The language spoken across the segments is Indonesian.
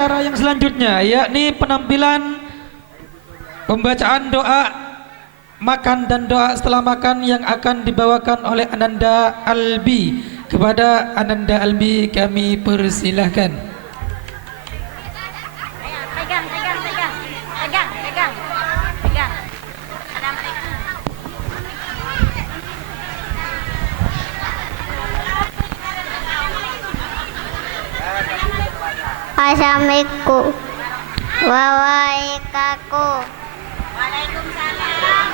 Acara yang selanjutnya yakni penampilan pembacaan doa makan dan doa setelah makan yang akan dibawakan oleh Ananda Albi. Kepada Ananda Albi kami persilahkan. Pegang. Assalamualaikum wabarakatuh. Waalaikumsalam.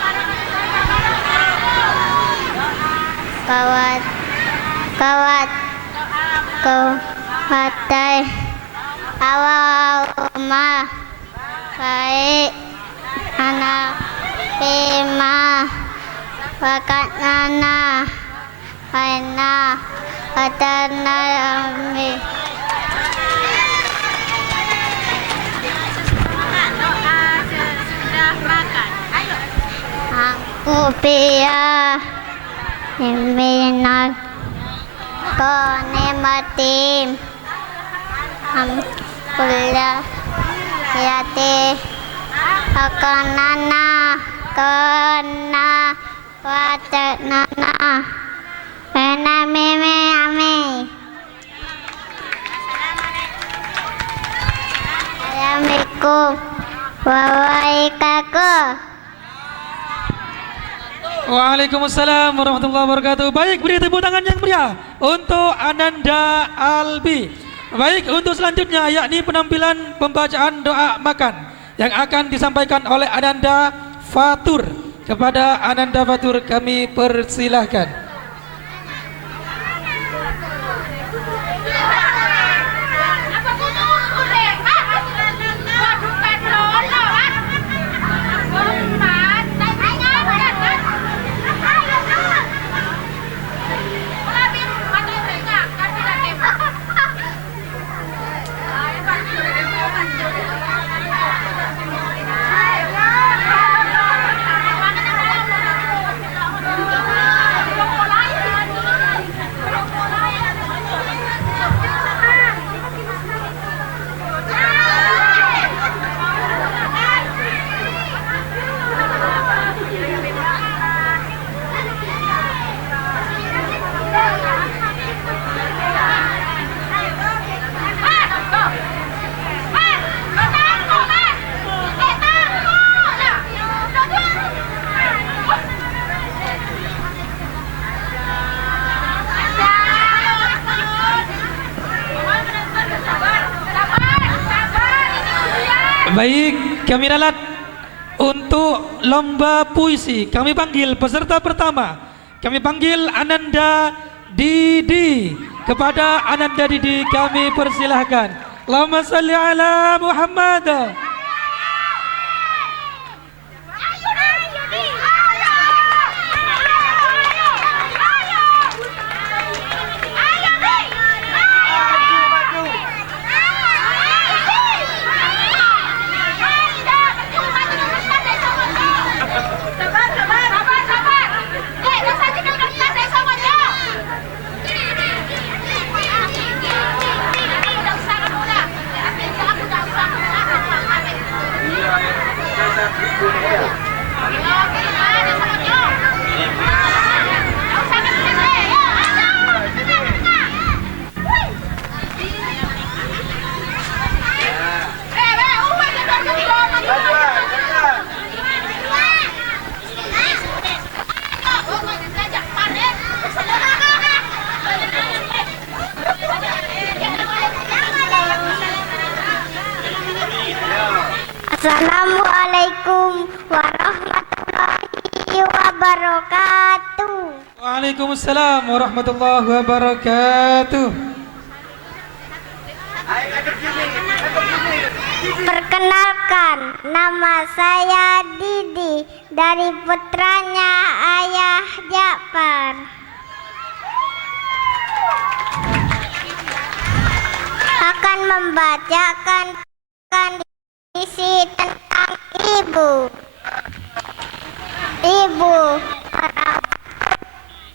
Kawat kepatai Allahumma baik anak pima wakat nana aina atana amri. Aku pia minat konematim kuliah yati akanana kena wajah nana kena meme ame. Assalamualaikum wabarakatuh. Waalaikumsalam warahmatullahi wabarakatuh. Baik, beri tepuk tangan yang meriah untuk Ananda Albi. Baik, untuk selanjutnya yakni penampilan pembacaan doa makan yang akan disampaikan oleh Ananda Fatur. Kepada Ananda Fatur kami persilahkan. Baik, kami ralat untuk lomba puisi. Kami panggil peserta pertama. Kami panggil Ananda Didi. Kepada Ananda Didi kami persilahkan. Allahumma salli ala Muhammad. Assalamualaikum warahmatullahi wabarakatuh. Waalaikumsalam warahmatullahi wabarakatuh. Perkenalkan, nama saya Didi dari putranya Ayah Ja'far. Akan membacakan isi tentang ibu. Ibu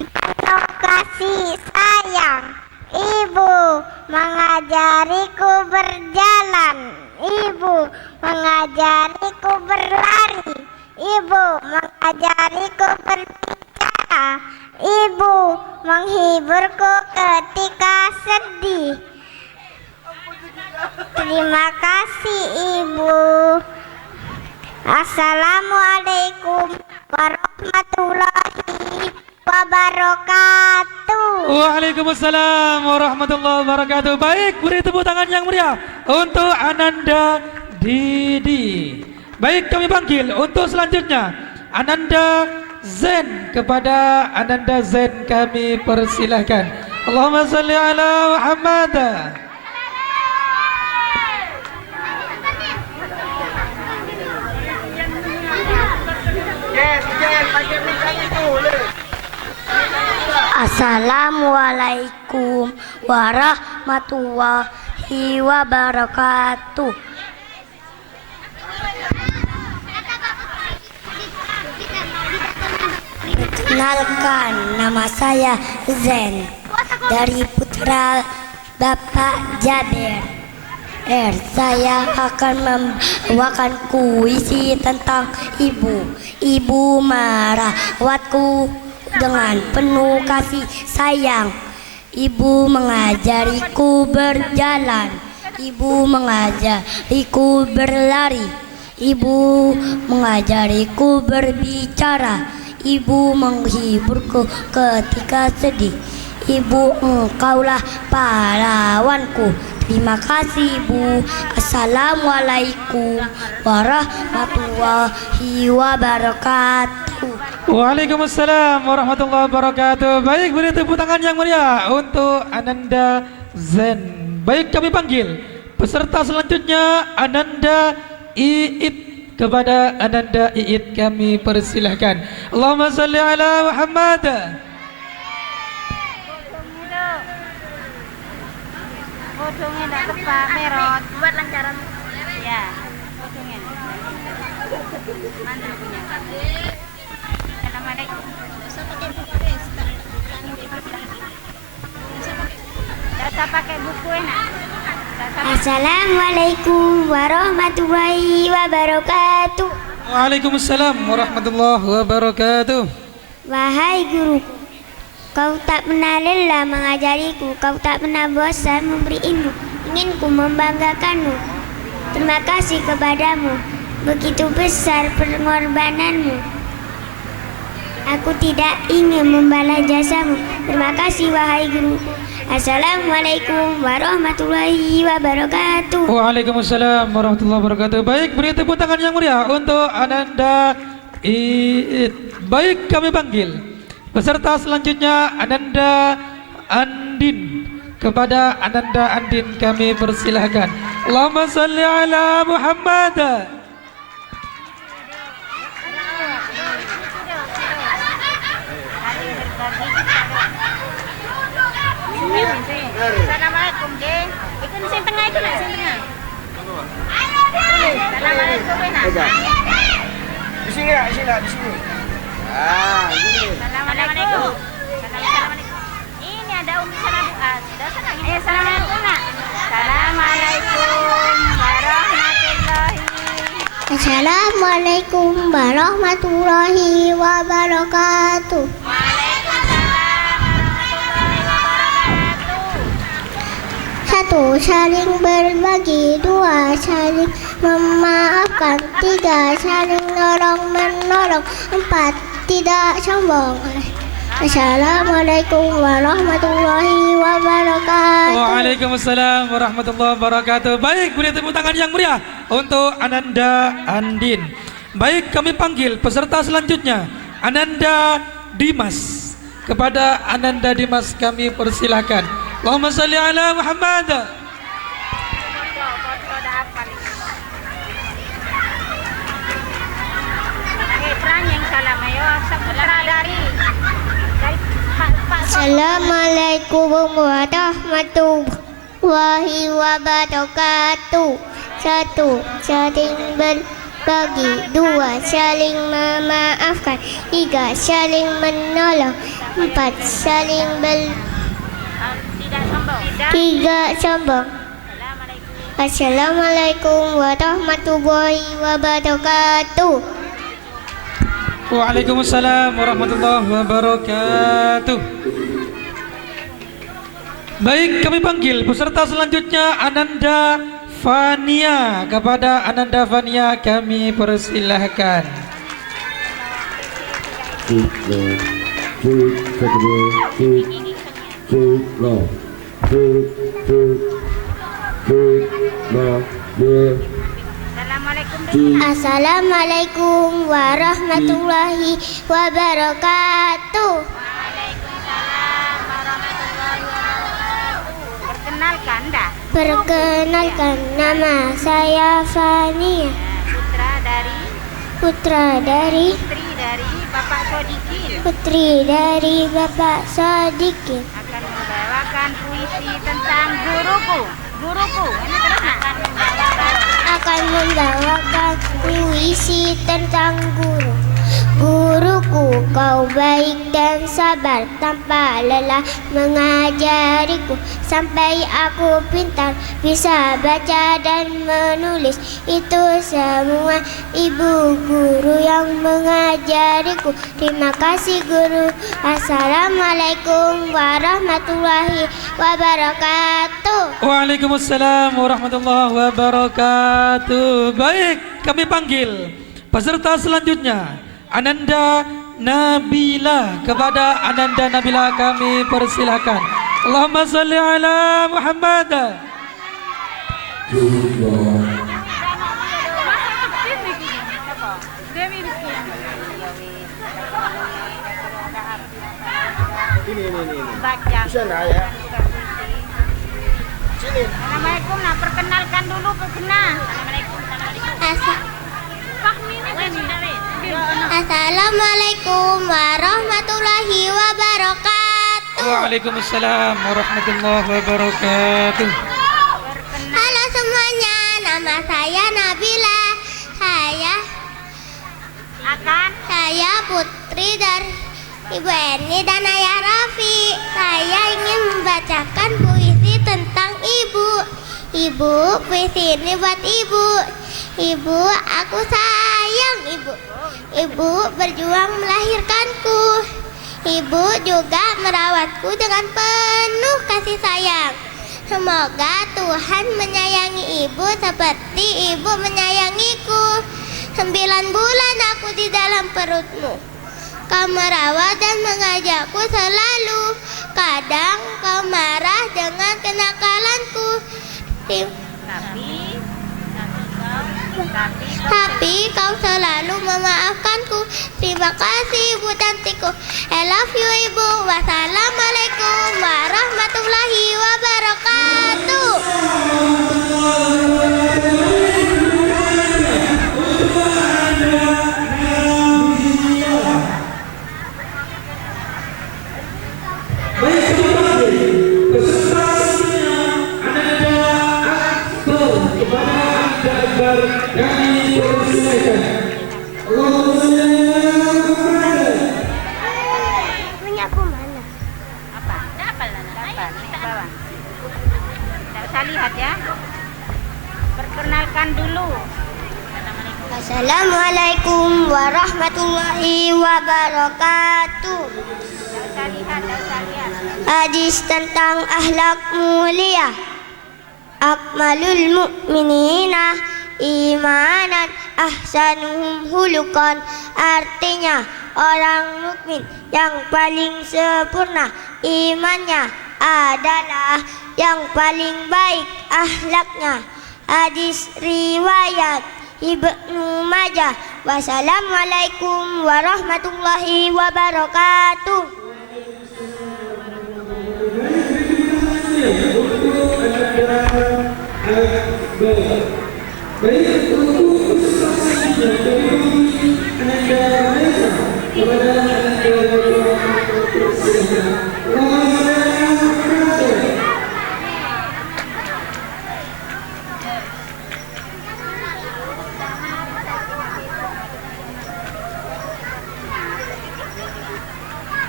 penuh kasih sayang, Ibu mengajariku berjalan. Ibu mengajariku berlari. Ibu mengajariku berbicara. Ibu menghiburku ketika sedih. Terima kasih Ibu. Assalamualaikum warahmatullahi wabarakatuh. Waalaikumsalam warahmatullahi wabarakatuh. Baik, beri tepuk tangan yang meriah untuk Ananda Didi. Baik, kami panggil untuk selanjutnya Ananda Zen. Kepada Ananda Zen kami persilahkan. Allahumma salli ala Muhammad. Assalamualaikum warahmatullahi wabarakatuh. Perkenalkan, nama saya Zen dari putra Bapak Jaber. Saya akan membawakan puisi tentang ibu. Ibu merawatku dengan penuh kasih sayang. Ibu mengajariku berjalan. Ibu mengajariku berlari. Ibu mengajariku berbicara. Ibu menghiburku ketika sedih. Ibu, engkaulah pahlawanku. Terima kasih Ibu. Assalamualaikum warahmatullahi wabarakatuh. Waalaikumsalam warahmatullahi wabarakatuh. Baik, beri tepuk tangan yang meriah untuk Ananda Zen. Baik, kami panggil peserta selanjutnya Ananda Iit. Kepada Ananda Iit kami persilahkan. Allahumma salli ala Muhammad. Ujungnya enggak tepat, merot. Buat lancaran. Ya, ujungnya. Mana punya? Assalamualaikum. Bisa pakai buku enak. Assalamualaikum warahmatullahi wabarakatuh. Waalaikumsalam warahmatullahi wabarakatuh. Wahai guruku, kau tak pernah lelah mengajariku, kau tak pernah bosan memberi ilmu, ingin ku membanggakanmu. Terima kasih kepadamu, begitu besar pengorbananmu. Aku tidak ingin membalas jasamu. Terima kasih wahai guruku. Assalamualaikum warahmatullahi wabarakatuh. Waalaikumsalam warahmatullahi wabarakatuh. Baik, beri tepuk tangan yang meriah untuk Ananda Iit. Baik, kami panggil peserta selanjutnya Ananda Andin. Kepada Ananda Andin kami persilahkan. Allahumma salli ala Muhammad. Assalamualaikum, Dek. Ikut sing tengah itu nak, sing tengah. Assalamualaikum, nak. Di sini nak, di sini. Ah, ini. Assalamualaikum. Assalamualaikum. Ini ada Umi sana doa. Sudah sana. Assalamualaikum, nak. Assalamualaikum warahmatullahi. Assalamualaikum warahmatullahi wabarakatuh. Satu, saling berbagi. Dua, saling memaafkan. Tiga, saling nolong menolong. Empat, tidak sombong. Assalamualaikum warahmatullahi wabarakatuh. Waalaikumsalam warahmatullahi wabarakatuh. Baik, beri tepuk tangan yang meriah untuk Ananda Andin. Baik, kami panggil peserta selanjutnya Ananda Dimas. Kepada Ananda Dimas kami persilahkan. Allahumma salli ala Muhammad. Assalamualaikum warahmatullahi wabarakatuh. Satu, saling berbagi. Dua, saling memaafkan. Tiga, saling menolong. Empat, saling tidak sombong. 3 sombong. Assalamualaikum warahmatullahi wabarakatuh. Waalaikumsalam warahmatullahi wabarakatuh. Baik, kami panggil peserta selanjutnya Ananda Fania. Kepada Ananda Fania kami persilahkan. Assalamualaikum warahmatullahi wabarakatuh. Waalaikumsalam warahmatullahi wabarakatuh. Perkenalkan dah. Perkenalkan, nama saya Fania. Putra dari Putri dari Bapak Sodikin Putri dari Bapak Sodikin akan membawakan puisi tentang guruku. Ini terus akan membawakan puisi tentang guru. Guruku, kau baik dan sabar, tanpa lelah mengajariku, sampai aku pintar, bisa baca dan menulis. Itu semua ibu guru yang mengajariku. Terima kasih guru. Assalamualaikum warahmatullahi wabarakatuh. Waalaikumsalam warahmatullahi wabarakatuh. Baik, kami panggil peserta selanjutnya Ananda Nabila. Kepada Ananda Nabila kami persilahkan. Allahumma salli ala Muhammad. Ini. baca. Bisa nak ya? Sini. Assalamualaikum, nah perkenalkan dulu ke Kena. Assalamualaikum. Assalamualaikum warahmatullahi wabarakatuh. Waalaikumsalam warahmatullahi wabarakatuh. Halo semuanya, nama saya Nabila. Saya putri dari Ibu Eni dan Ayah Raffi. Saya ingin membacakan puisi tentang ibu. Ibu, puisi ini buat ibu. Ibu, aku sayang ibu. Ibu berjuang melahirkanku. Ibu juga merawatku dengan penuh kasih sayang. Semoga Tuhan menyayangi ibu seperti ibu menyayangiku. 9 bulan aku di dalam perutmu. Kau merawat dan mengajakku selalu. Kadang kau marah dengan kenakalanku. Tapi kau selalu memaafkanku. Terima kasih ibu cantikku. I love you ibu. Wassalamualaikum warahmatullahi wabarakatuh. Menyapu mana? Apa? Dapat. Nih bawah. Tidak usah lihat ya. Perkenalkan dulu. Assalamualaikum warahmatullahi wabarakatuh. Tidak usah lihat. Hadis tentang akhlak mulia. Akmalul mu'minina imanan ahsanuhum hulukan. Artinya orang mukmin yang paling sempurna imannya adalah yang paling baik akhlaknya. Hadis riwayat Ibnu Majah. Wassalamualaikum warahmatullahi wabarakatuh.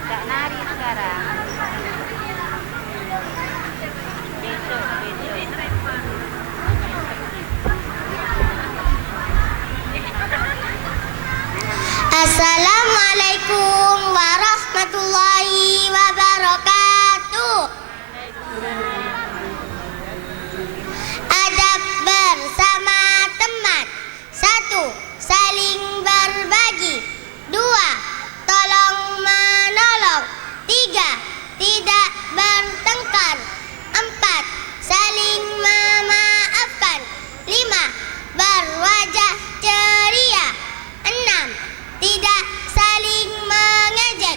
Tidak nari sekarang. B. Assalamualaikum warahmatullahi wabarakatuh. Adab bersama teman. 1. Saling berbagi. 2. Tolong menolong. 3. Tidak bertengkar. 4. Saling memaafkan. 5. Berwajah ceria. 6. Tidak saling mengejek.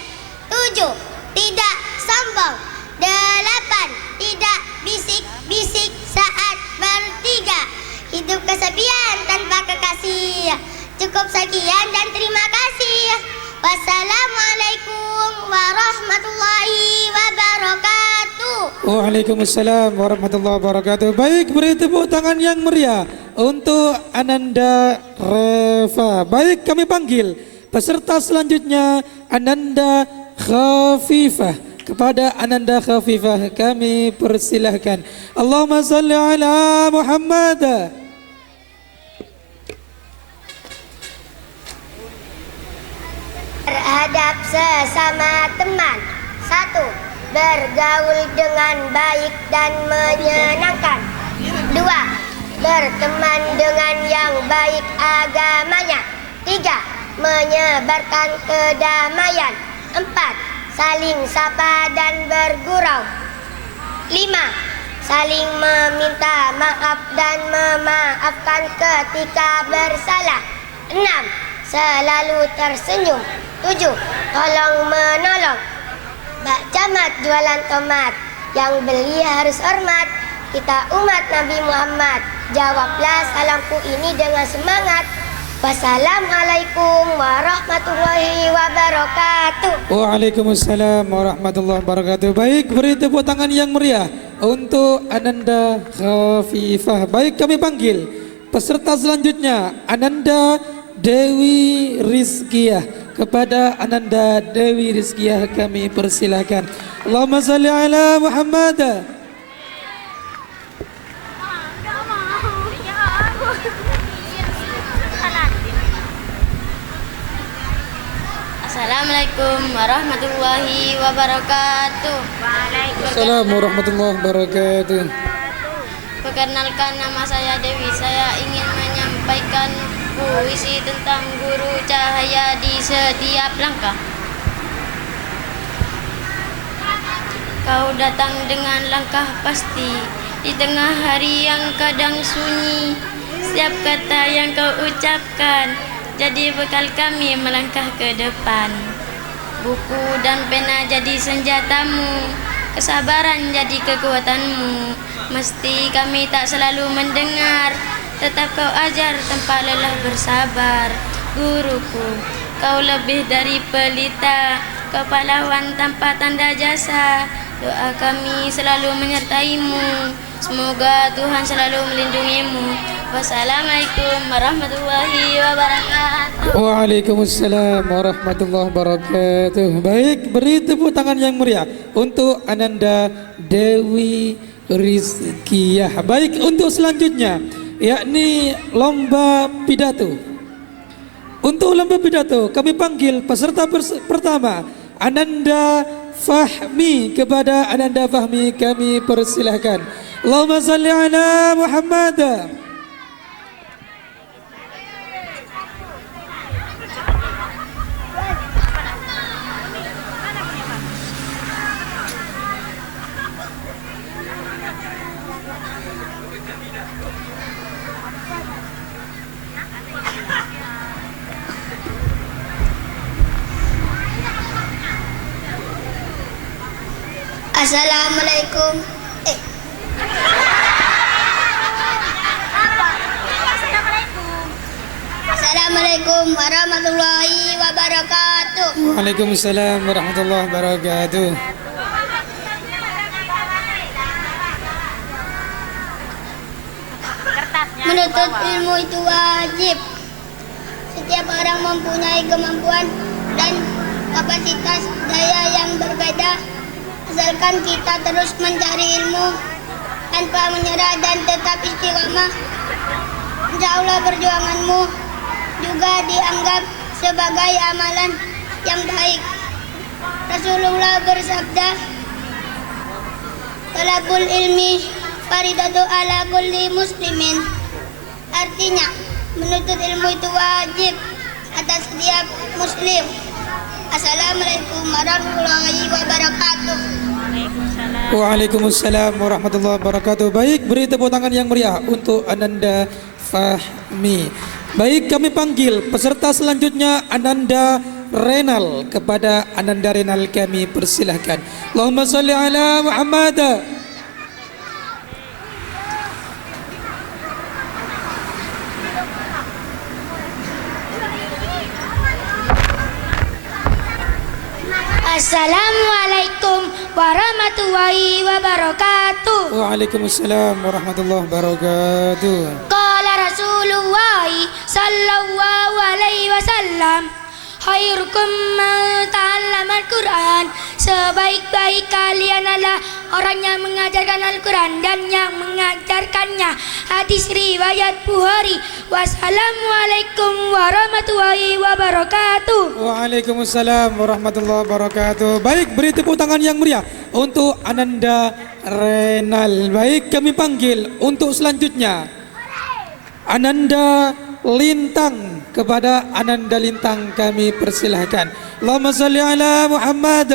7. Tidak sombong. 8. Tidak bisik-bisik saat bertiga. Hidup kesepian tanpa kekasih. Cukup sekian dan terima kasih. Wassalamualaikum warahmatullahi wabarakatuh. Waalaikumsalam warahmatullahi wabarakatuh. Baik, beri tepuk tangan yang meriah untuk Ananda Reva. Baik, kami panggil peserta selanjutnya Ananda Khafifah. Kepada Ananda Khafifah kami persilahkan. Allahumma salli ala Muhammad. Terhadap sesama teman. 1. Bergaul dengan baik dan menyenangkan. 2. Berteman dengan yang baik agamanya. 3. Menyebarkan kedamaian. 4. Saling sapa dan bergurau. 5. Saling meminta maaf dan memaafkan ketika bersalah. 6. Selalu tersenyum. 7. Tolong menolong. Mbak Camat jualan tomat, yang beli harus hormat. Kita umat Nabi Muhammad, jawablah salamku ini dengan semangat. Wassalamualaikum warahmatullahi wabarakatuh. Waalaikumsalam warahmatullahi wabarakatuh. Baik, beri tepuk tangan yang meriah untuk Ananda Khafifah. Baik, kami panggil peserta selanjutnya Ananda Dewi Rizkiyah. Kepada Ananda Dewi Rizkiyah kami persilakan. Allahumma salli ala Muhammad. Assalamualaikum warahmatullahi wabarakatuh. Assalamualaikum warahmatullahi wabarakatuh. Perkenalkan, nama saya Dewi. Saya ingin menyampaikan puisi tentang guru cahaya di setiap langkah. Kau datang dengan langkah pasti di tengah hari yang kadang sunyi. Setiap kata yang kau ucapkan jadi bekal kami melangkah ke depan. Buku dan pena jadi senjatamu, kesabaran jadi kekuatanmu. Mesti kami tak selalu mendengar, tetap kau ajar tanpa lelah bersabar. Guruku, kau lebih dari pelita, kau pahlawan tanpa tanda jasa. Doa kami selalu menyertaimu, semoga Tuhan selalu melindungimu. Wassalamualaikum warahmatullahi wabarakatuh. Waalaikumsalam warahmatullahi wabarakatuh. Baik, beri tepuk tangan yang meriah untuk Ananda Dewi Rizkiyah. Baik, untuk selanjutnya yakni lomba pidato. Untuk lomba pidato kami panggil peserta pertama Ananda Fahmi. Kepada Ananda Fahmi kami persilahkan. Allahumma salli ala Muhammad. Assalamualaikum. Assalamualaikum warahmatullahi wabarakatuh. Waalaikumsalam warahmatullahi wabarakatuh. Menuntut ilmu itu wajib. Setiap orang mempunyai kemampuan dan kapasitas daya yang berbeda. Asalkan kita terus mencari ilmu tanpa menyerah dan tetap istiqomah, insya Allah perjuanganmu juga dianggap sebagai amalan yang baik. Rasulullah bersabda, talabul ilmi faridatu ala kulli muslimin. Artinya, menuntut ilmu itu wajib atas setiap muslim. Assalamualaikum warahmatullahi wabarakatuh. Waalaikumsalam warahmatullahi wabarakatuh. Baik, beri tepuk tangan yang meriah untuk Ananda Fahmi. Baik, kami panggil peserta selanjutnya Ananda Renal. Kepada Ananda Renal kami persilahkan. Allahumma salli ala Muhammad. Assalamualaikum warahmatullahi wabarakatuh. Waalaikumsalam warahmatullahi wabarakatuh. Qala Rasulullah sallallahu alaihi wasallam, khairukum man ta'allama al-Quran. Sebaik-baik kalian adalah orang yang mengajarkan Al-Quran dan yang mengajarkannya. Hadis riwayat Bukhari. Wassalamualaikum warahmatullahi wabarakatuh. Waalaikumsalam warahmatullahi wabarakatuh. Baik, beri tepuk tangan yang meriah untuk Ananda Renal. Baik, kami panggil untuk selanjutnya Ananda Lintang. Kepada Ananda Lintang kami persilahkan. Allahumma salli ala Muhammad.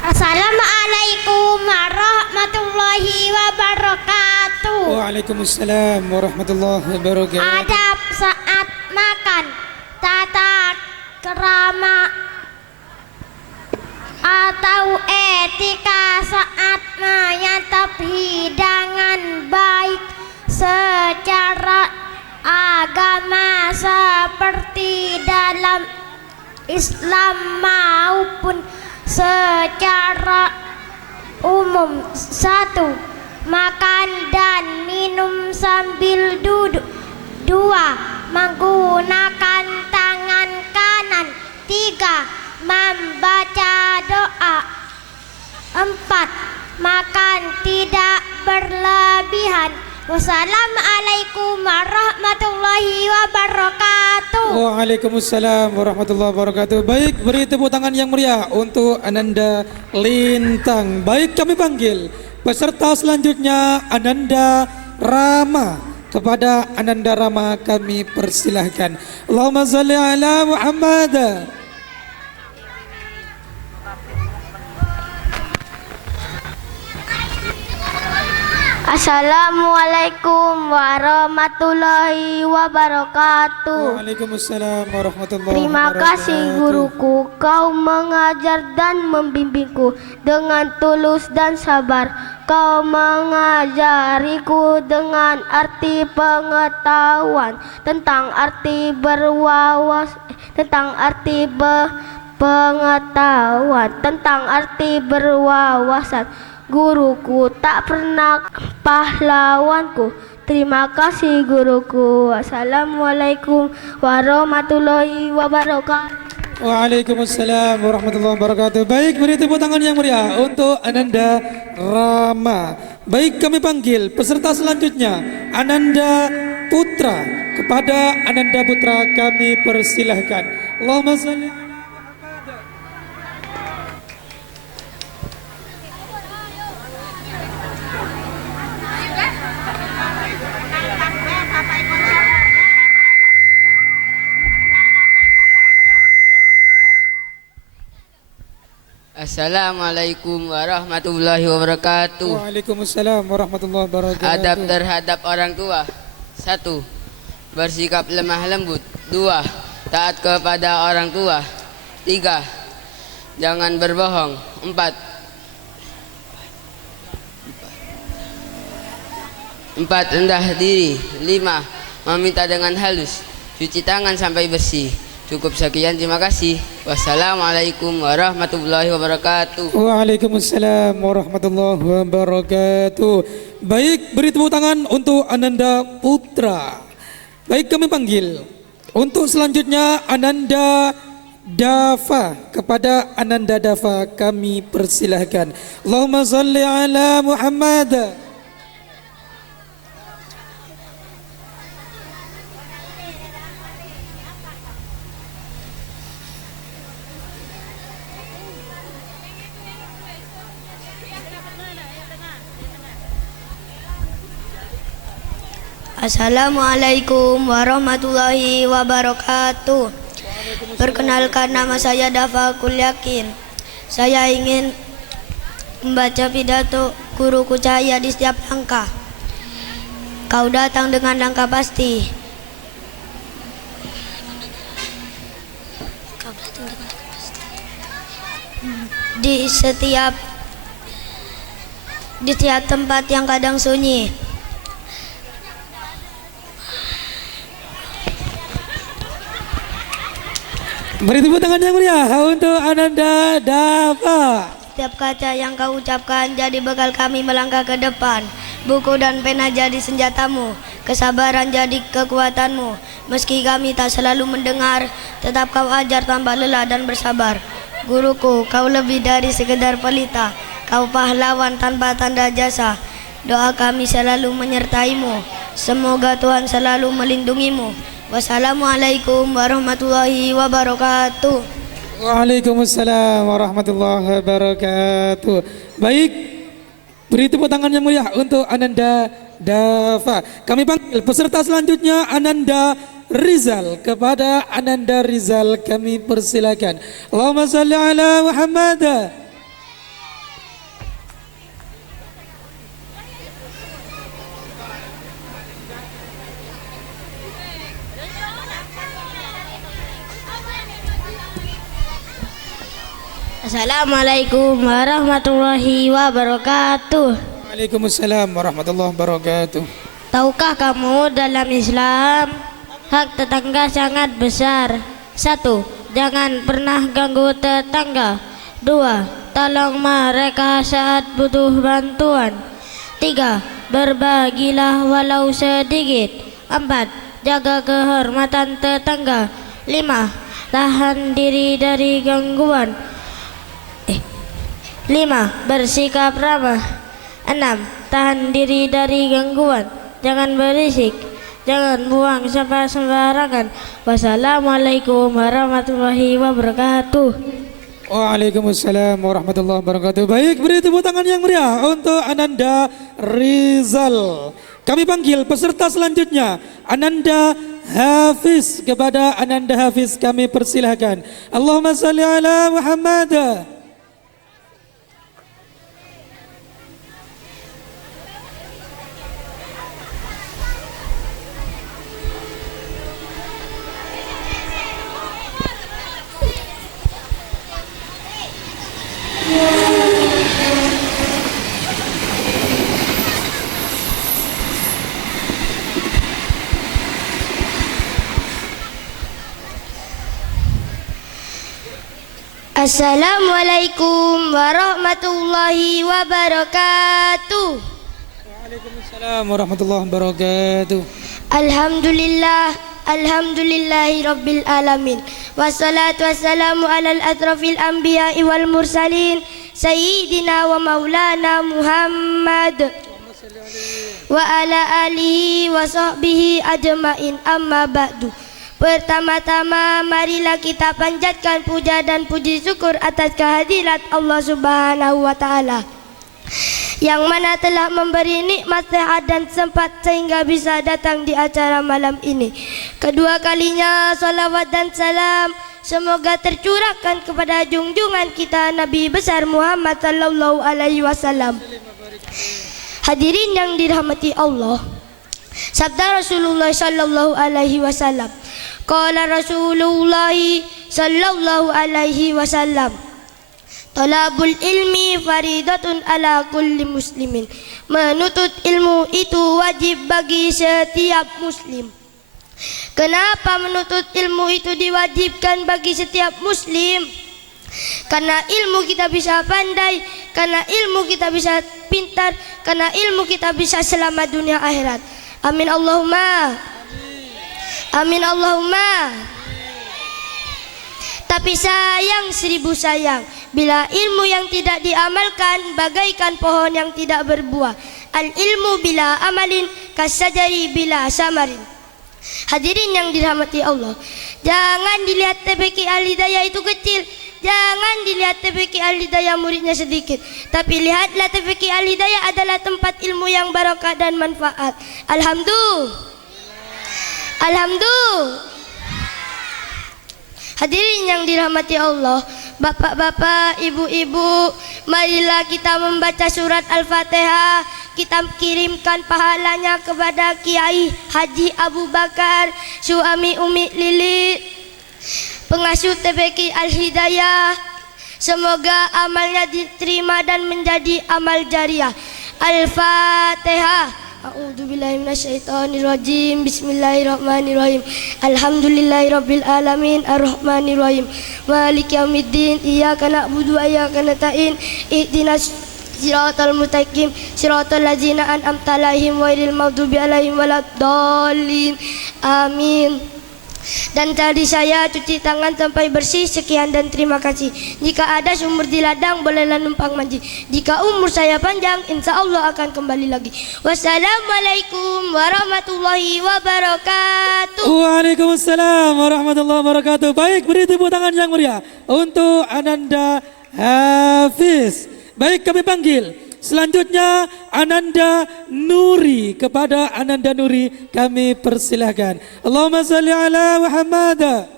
Assalamualaikum warahmatullahi wabarakatuh. Waalaikumsalam warahmatullahi wabarakatuh. Adab saat makan, tata krama atau etika saat menyantap hidangan baik secara agama seperti dalam Islam maupun secara umum. 1. Makan dan minum sambil duduk. 2. Menggunakan tangan kanan. 3. Membaca doa. 4. Makan tidak berlebihan. Wassalamualaikum warahmatullahi wabarakatuh. Waalaikumsalam warahmatullahi wabarakatuh. Baik, beri tepuk tangan yang meriah untuk Ananda Lintang. Baik, kami panggil peserta selanjutnya Ananda Rama. Kepada Ananda Rama kami persilahkan. Allahumma salli ala Muhammad. Assalamualaikum warahmatullahi wabarakatuh. Waalaikumsalam warahmatullahi Terima wabarakatuh. kasih guruku, kau mengajar dan membimbingku dengan tulus dan sabar. Kau mengajariku dengan arti pengetahuan tentang arti berwawasan. Guruku tak pernah pahlawanku. Terima kasih guruku. Wassalamualaikum warahmatullahi wabarakatuh. Waalaikumsalam warahmatullahi wabarakatuh. Baik, beri tepuk tangan yang meriah untuk Ananda Rama. Baik, kami panggil peserta selanjutnya Ananda Putra. Kepada Ananda Putra kami persilahkan. Allahumma shalli ala Muhammad. Assalamualaikum warahmatullahi wabarakatuh. Waalaikumsalam warahmatullahi wabarakatuh. Adab terhadap orang tua. 1. Bersikap lemah lembut. 2. Taat kepada orang tua. 3. Jangan berbohong. 4. Rendah diri. 5. Meminta dengan halus. Cuci tangan sampai bersih. Cukup sekian, terima kasih. Wassalamualaikum warahmatullahi wabarakatuh. Waalaikumsalam warahmatullahi wabarakatuh. Baik, beri tepuk tangan untuk Ananda Putra. Baik, kami panggil untuk selanjutnya Ananda Dava. Kepada Ananda Dava kami persilahkan. Allahumma salli ala Muhammad. Assalamualaikum warahmatullahi wabarakatuh. Perkenalkan, nama saya Dava Kulyakin. Saya ingin membaca pidato guruku cahaya di setiap langkah. Kau datang dengan langkah pasti. Di setiap tempat yang kadang sunyi. Beri tepuk tangan yang meriah untuk Ananda Dava. Setiap kata yang kau ucapkan jadi bekal kami melangkah ke depan. Buku dan pena jadi senjatamu, kesabaran jadi kekuatanmu. Meski kami tak selalu mendengar, tetap kau ajar tanpa lelah dan bersabar. Guruku, kau lebih dari sekedar pelita. Kau pahlawan tanpa tanda jasa. Doa kami selalu menyertaimu. Semoga Tuhan selalu melindungimu. Wassalamualaikum warahmatullahi wabarakatuh. Waalaikumsalam warahmatullahi wabarakatuh. Baik, beri tepuk tangan yang mulia untuk Ananda Dava. Kami panggil peserta selanjutnya Ananda Rizal. Kepada Ananda Rizal kami persilakan. Allahumma salli ala Muhammad. Assalamualaikum warahmatullahi wabarakatuh. Waalaikumsalam warahmatullahi wabarakatuh. Tahukah kamu dalam Islam hak tetangga sangat besar? 1. Jangan pernah ganggu tetangga. 2. Tolong mereka saat butuh bantuan. 3. Berbagilah walau sedikit. 4. Jaga kehormatan tetangga. 5. Tahan diri dari gangguan. 5. Bersikap ramah. 6. Tahan diri dari gangguan. Jangan berisik. Jangan buang sampah sembarangan. Wassalamualaikum warahmatullahi wabarakatuh. Waalaikumsalam warahmatullahi wabarakatuh. Baik, beri tepuk tangan yang meriah untuk Ananda Rizal. Kami panggil peserta selanjutnya Ananda Hafiz. Kepada Ananda Hafiz kami persilahkan. Allahumma salli ala Muhammad. Assalamualaikum warahmatullahi wabarakatuh. Waalaikumsalam warahmatullahi wabarakatuh. Alhamdulillah, alhamdulillahi rabbil alamin. Wassalatu wassalamu alal atrafil anbiya'i wal mursalin Sayyidina wa maulana Muhammad wa ala alihi wa sahbihi ajma'in, amma ba'du. Pertama-tama marilah kita panjatkan puja dan puji syukur atas kehadirat Allah Subhanahu wa taala yang mana telah memberi nikmat sehat dan sempat sehingga bisa datang di acara malam ini. Kedua kalinya salawat dan salam semoga tercurahkan kepada junjungan kita Nabi besar Muhammad sallallahu alaihi wasallam. Hadirin yang dirahmati Allah, sabda Rasulullah sallallahu alaihi wasallam, qala Rasulullah sallallahu alaihi wasallam, talabul ilmi faridatun ala kulli muslimin. Menuntut ilmu itu wajib bagi setiap muslim. Kenapa menuntut ilmu itu diwajibkan bagi setiap muslim? Karena ilmu kita bisa pandai, karena ilmu kita bisa pintar, karena ilmu kita bisa selamat dunia akhirat. Amin Allahumma. Amin Allahumma. Tapi sayang 1000 sayang, bila ilmu yang tidak diamalkan bagaikan pohon yang tidak berbuah. Al ilmu bila amalin kasajari bila samarin. Hadirin yang dirahmati Allah, jangan dilihat TPQ Al-Hidayah itu kecil, jangan dilihat TPQ Al-Hidayah muridnya sedikit, tapi lihatlah TPQ Al-Hidayah adalah tempat ilmu yang barokah dan manfaat. Alhamdulillah. Alhamdulillah. Hadirin yang dirahmati Allah, bapak-bapak, ibu-ibu, marilah kita membaca surat Al-Fatihah. Kita kirimkan pahalanya kepada Kiai Haji Abu Bakar, suami Umi Lili, pengasuh TPQ Al-Hidayah. Semoga amalnya diterima dan menjadi amal jariah. Al-Fatihah. A'udzubillahi minasyaitonirrajim. Bismillahirrahmanirrahim. Alhamdulillahirabbil alamin arrahmanirrahim maliki yaumiddin iyyaka na'budu wa iyyaka nasta'in ihdinas siratal mustaqim siratal ladzina an'amta 'alaihim ghairil maghdubi 'alaihim waladdallin. Amin. Dan tadi saya cuci tangan sampai bersih. Sekian dan terima kasih. Jika ada sumur di ladang, bolehlah numpang mandi. Jika umur saya panjang, insya Allah akan kembali lagi. Wassalamualaikum warahmatullahi wabarakatuh. Waalaikumsalam warahmatullahi wabarakatuh. Baik, beri tepuk tangan yang meriah untuk Ananda Hafiz. Baik, kami panggil selanjutnya Ananda Nuri. Kepada Ananda Nuri kami persilahkan. Allahumma salli ala Muhammad.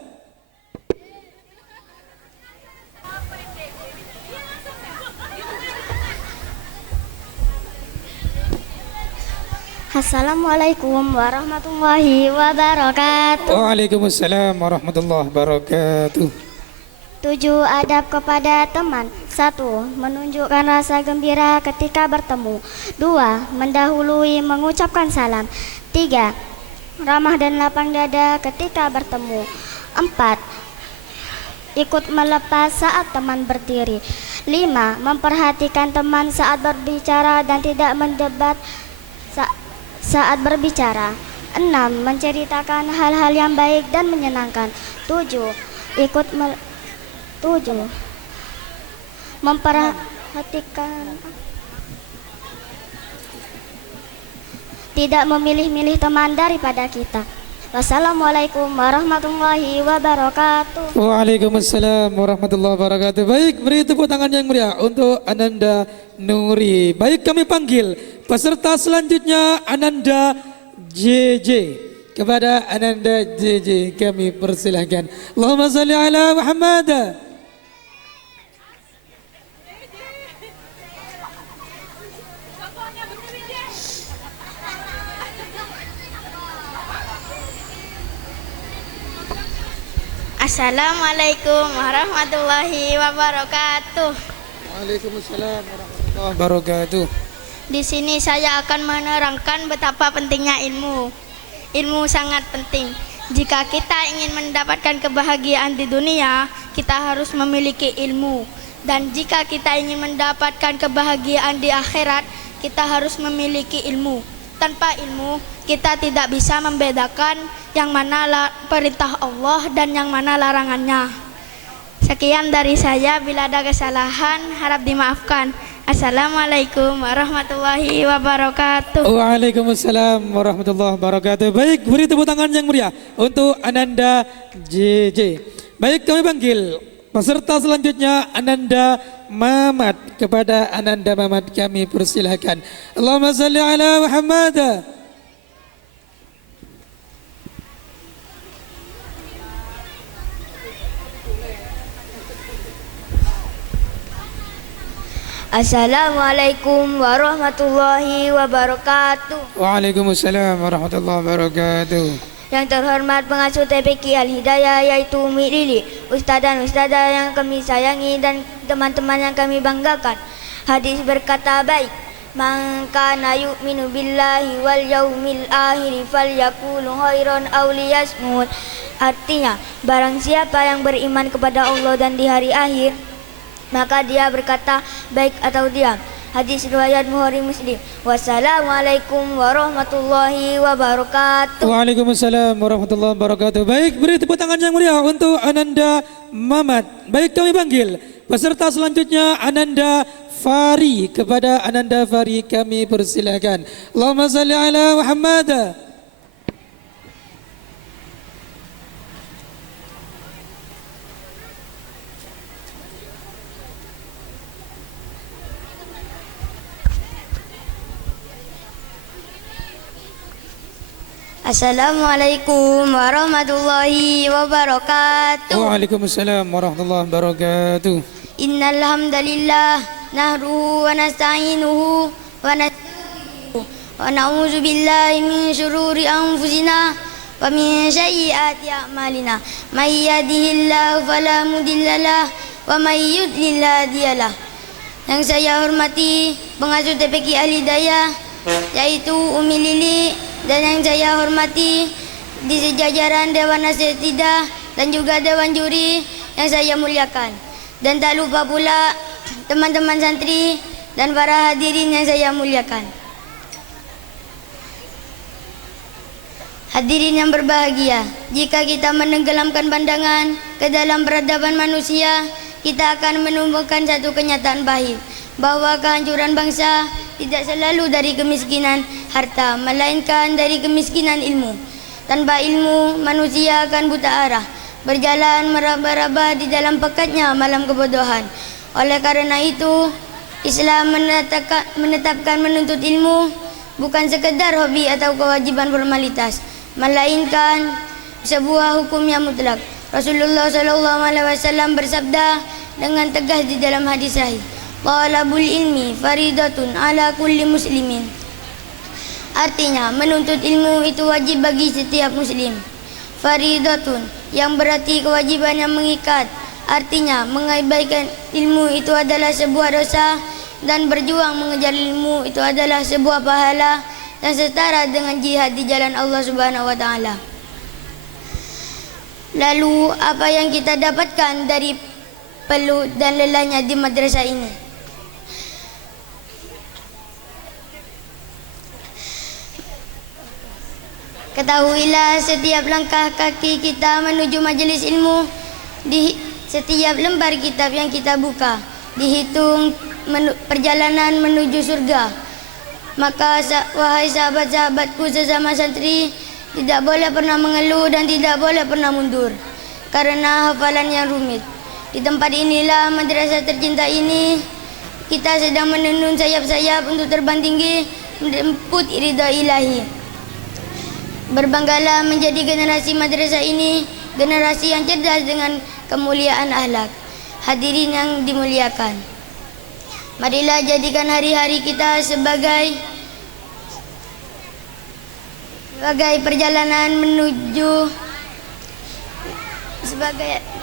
Assalamualaikum warahmatullahi wabarakatuh. Waalaikumsalam warahmatullahi wabarakatuh. 7. Adab kepada teman. 1. Menunjukkan rasa gembira ketika bertemu. 2. Mendahului mengucapkan salam. 3. Ramah dan lapang dada ketika bertemu. 4. Ikut melepas saat teman berdiri. 5. Memperhatikan teman saat berbicara dan tidak mendebat saat berbicara. 6. Menceritakan hal-hal yang baik dan menyenangkan. 7. Memperhatikan, tidak memilih-milih teman daripada kita. Wassalamualaikum warahmatullahi wabarakatuh. Waalaikumsalam warahmatullahi wabarakatuh. Baik, beri tepuk tangan yang meriah untuk Ananda Nuri. Baik, kami panggil peserta selanjutnya Ananda JJ. Kepada Ananda JJ kami persilahkan. Allahumma salli ala Muhammad. Assalamualaikum warahmatullahi wabarakatuh. Waalaikumsalam warahmatullahi wabarakatuh. Di sini saya akan menerangkan betapa pentingnya ilmu. Ilmu sangat penting. Jika kita ingin mendapatkan kebahagiaan di dunia, kita harus memiliki ilmu. Dan jika kita ingin mendapatkan kebahagiaan di akhirat, kita harus memiliki ilmu. Tanpa ilmu, kita tidak bisa membedakan yang mana perintah Allah dan yang mana larangannya. Sekian dari saya, bila ada kesalahan harap dimaafkan. Assalamualaikum warahmatullahi wabarakatuh. Waalaikumsalam warahmatullahi wabarakatuh. Baik, beri tepuk tangan yang meriah untuk Ananda JJ. Baik, kami panggil peserta selanjutnya Ananda Mamat. Kepada Ananda Mamat kami persilahkan. Allahumma salli ala Muhammad. Assalamualaikum warahmatullahi wabarakatuh. Waalaikumsalam warahmatullahi wabarakatuh. Yang terhormat pengasuh TPQ Al-Hidayah yaitu Umi Lili, ustaz dan ustazah yang kami sayangi dan teman-teman yang kami banggakan. Hadis berkata baik, Man kana yu'minu billahi wal yaumil akhir falyaqul khairan aw liyasmut. Artinya, barang siapa yang beriman kepada Allah dan di hari akhir, maka dia berkata baik atau diam. Hadis riwayat Bukhari Muslim. Wassalamualaikum warahmatullahi wabarakatuh. Waalaikumsalam warahmatullahi wabarakatuh. Baik, beri tepuk tangan yang meriah untuk Ananda Mamat. Baik, kami panggil peserta selanjutnya Ananda Fari. Kepada Ananda Fari kami persilakan. Allahumma salli ala Muhammad. Assalamualaikum warahmatullahi wabarakatuh. Waalaikumsalam warahmatullahi wabarakatuh. Innal hamdalillah nahruhu wa nasta'inuhu wa nastaghfiruh wa na'udzu billahi min syururi anfusina wa min sayyiati a'malina. May yahdihillahu fala mudhillalah wa may yudlil fala hadiyalah. Yang saya hormati pengasuh TPQ Al-Hidayah yaitu Umi Lili, dan yang saya hormati di sejajaran Dewan Asatidzah dan juga Dewan Juri yang saya muliakan, dan tak lupa pula teman-teman santri dan para hadirin yang saya muliakan. Hadirin yang berbahagia, jika kita menenggelamkan pandangan ke dalam peradaban manusia, kita akan menemukan satu kenyataan pahit, bahwa kehancuran bangsa tidak selalu dari kemiskinan harta, melainkan dari kemiskinan ilmu. Tanpa ilmu, manusia akan buta arah, berjalan meraba-raba di dalam pekatnya malam kebodohan. Oleh karena itu, Islam menetapkan menuntut ilmu bukan sekedar hobi atau kewajiban formalitas, melainkan sebuah hukum yang mutlak. Rasulullah SAW bersabda dengan tegas di dalam hadis sahih, "Talabul ilmi faridatun ala kulli muslimin." Artinya, menuntut ilmu itu wajib bagi setiap muslim. Faridatun yang berarti kewajiban yang mengikat. Artinya, mengabaikan ilmu itu adalah sebuah dosa, dan berjuang mengejar ilmu itu adalah sebuah pahala yang setara dengan jihad di jalan Allah Subhanahu wa taala. Lalu, apa yang kita dapatkan dari peluh dan lelahnya di madrasah ini? Ketahuilah, setiap langkah kaki kita menuju majelis ilmu, di setiap lembar kitab yang kita buka, dihitung perjalanan menuju surga. Maka wahai sahabat-sahabatku sesama santri, tidak boleh pernah mengeluh dan tidak boleh pernah mundur karena hafalan yang rumit. Di tempat inilah, madrasah tercinta ini, kita sedang menenun sayap-sayap untuk terbang tinggi menjemput ridha ilahi. Berbanggalah menjadi generasi madrasah ini, generasi yang cerdas dengan kemuliaan akhlak. Hadirin yang dimuliakan, marilah jadikan hari-hari kita sebagai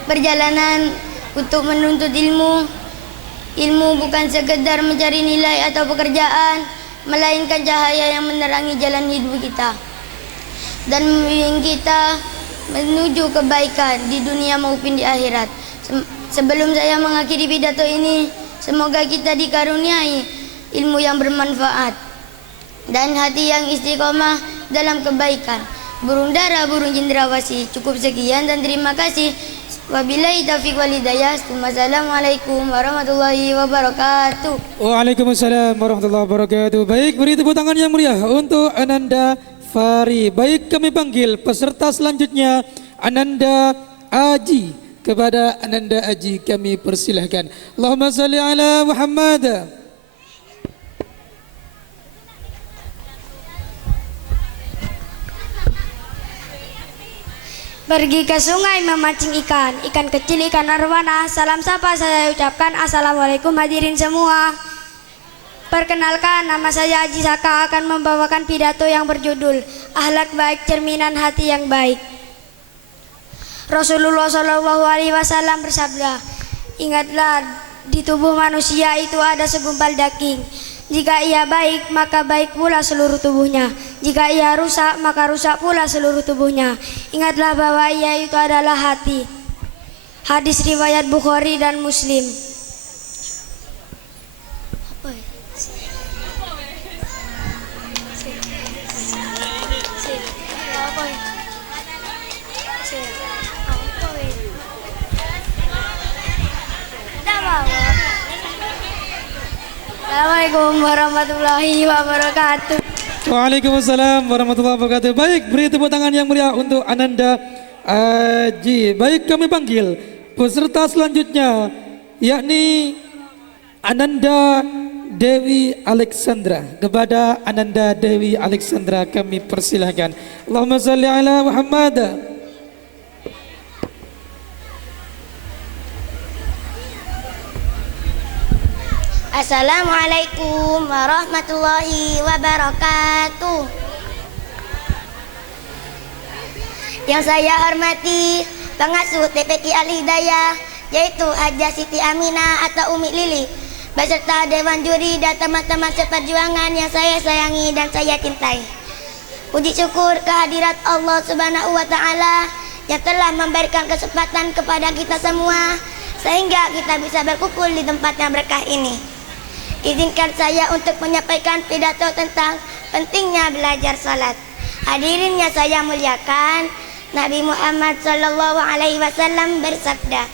perjalanan untuk menuntut ilmu. Ilmu bukan sekedar mencari nilai atau pekerjaan, melainkan cahaya yang menerangi jalan hidup kita dan membimbing kita menuju kebaikan di dunia maupun di akhirat. Sebelum saya mengakhiri pidato ini, semoga kita dikaruniai ilmu yang bermanfaat dan hati yang istiqomah dalam kebaikan. Burung dara, burung cendrawasih. Cukup sekian dan terima kasih. Wabillahi taufiq wal hidayah. Wassalamualaikum warahmatullahi wabarakatuh. Waalaikumsalam warahmatullahi wabarakatuh. Baik, beri tepuk tangan yang meriah untuk Ananda Fari. Baik, kami panggil peserta selanjutnya Ananda Aji. Kepada Ananda Aji kami persilahkan. Allahumma salli ala Muhammad. Pergi ke sungai memancing ikan, ikan kecil, ikan arwana. Salam sapa saya ucapkan, assalamualaikum hadirin semua. Perkenalkan, nama saya Aji Saka akan membawakan pidato yang berjudul Akhlak Baik Cerminan Hati yang Baik. Rasulullah SAW bersabda, ingatlah, di tubuh manusia itu ada segumpal daging. Jika ia baik, maka baik pula seluruh tubuhnya. Jika ia rusak, maka rusak pula seluruh tubuhnya. Ingatlah bahwa ia itu adalah hati. Hadis riwayat Bukhari dan Muslim. Assalamualaikum warahmatullahi wabarakatuh. Waalaikumsalam warahmatullahi wabarakatuh. Baik, beri tepuk tangan yang meriah untuk Ananda Aji. Baik, kami panggil peserta selanjutnya, yakni Ananda Dewi Alexandra. Kepada Ananda Dewi Alexandra kami persilahkan. Allahumma salli ala Muhammad. Assalamualaikum warahmatullahi wabarakatuh. Yang saya hormati pengasuh TPQ Al-Hidayah, yaitu Hajah Siti Aminah atau Umi Lili, beserta Dewan Juri dan teman-teman seperjuangan yang saya sayangi dan saya cintai. Puji syukur kehadirat Allah Subhanahu wa Ta'ala yang telah memberikan kesempatan kepada kita semua sehingga kita bisa berkumpul di tempat yang berkah ini. Izinkan saya untuk menyampaikan pidato tentang pentingnya belajar salat. Hadirin yang saya muliakan, Nabi Muhammad SAW bersabda,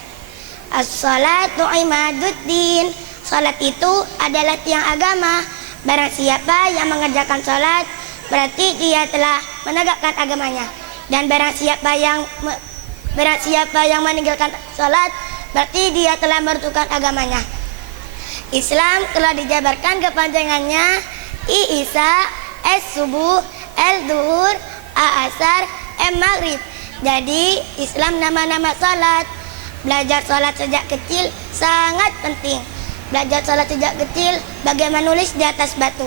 "As-salatu imaduddin." Salat itu adalah tiang agama. Barang siapa yang mengerjakan salat, berarti dia telah menegakkan agamanya. Dan barang siapa yang meninggalkan salat, berarti dia telah meruntuhkan agamanya. Islam telah dijabarkan kepanjangannya I-Isa, S-Subuh, L-Duhur, A-Asar, M-Maghrib. Jadi Islam nama-nama salat. Belajar salat sejak kecil sangat penting. Belajar salat sejak kecil bagaimana menulis di atas batu.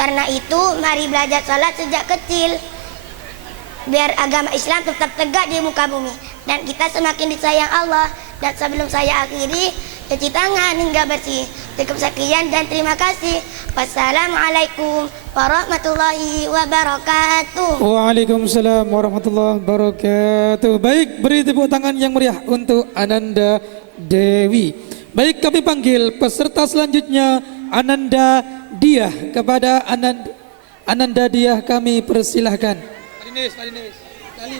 Karena itu mari belajar salat sejak kecil, biar agama Islam tetap tegak di muka bumi dan kita semakin disayang Allah. Dan sebelum saya akhiri, cuci tangan hingga bersih. Cukup sekian dan terima kasih. Wassalamualaikum warahmatullahi wabarakatuh. Waalaikumsalam warahmatullahi wabarakatuh. Baik, beri tepuk tangan yang meriah untuk Ananda Dewi. Baik, kami panggil peserta selanjutnya Ananda Diah. Kepada Ananda Diah kami persilahkan. Marinis, Dali.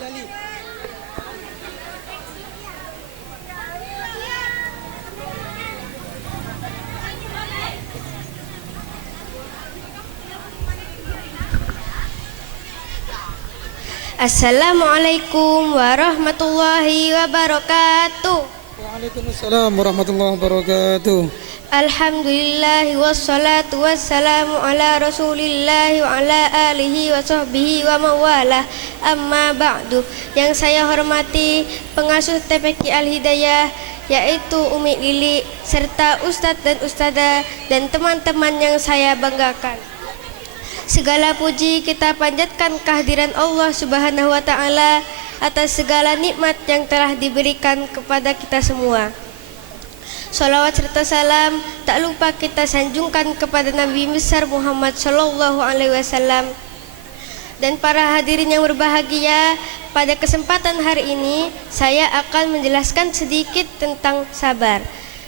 Assalamualaikum warahmatullahi wabarakatuh. Waalaikumsalam warahmatullahi wabarakatuh. Alhamdulillah wassalatu wassalamu ala rasulillah wa ala alihi wa sahbihi wa mawalah. Amma ba'du. Yang saya hormati pengasuh TPQ Al-Hidayah, yaitu Umi Lili, serta Ustadz dan Ustadzah dan teman-teman yang saya banggakan. Segala puji kita panjatkan kehadiran Allah Subhanahu wa Ta'ala atas segala nikmat yang telah diberikan kepada kita semua. Salawat serta salam tak lupa kita sanjungkan kepada Nabi besar Muhammad Sallallahu Alaihi Wasallam. Dan para hadirin yang berbahagia, pada kesempatan hari ini saya akan menjelaskan sedikit tentang sabar.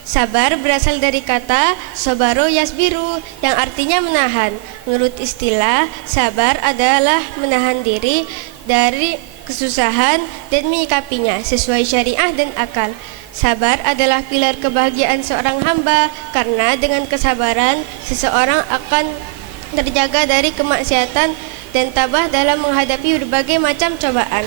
Sabar berasal dari kata sabaro yasbiru yang artinya menahan. Menurut istilah, sabar adalah menahan diri dari kesusahan dan menyikapinya sesuai syariah dan akal. Sabar adalah pilar kebahagiaan seorang hamba, karena dengan kesabaran seseorang akan terjaga dari kemaksiatan dan tabah dalam menghadapi berbagai macam cobaan.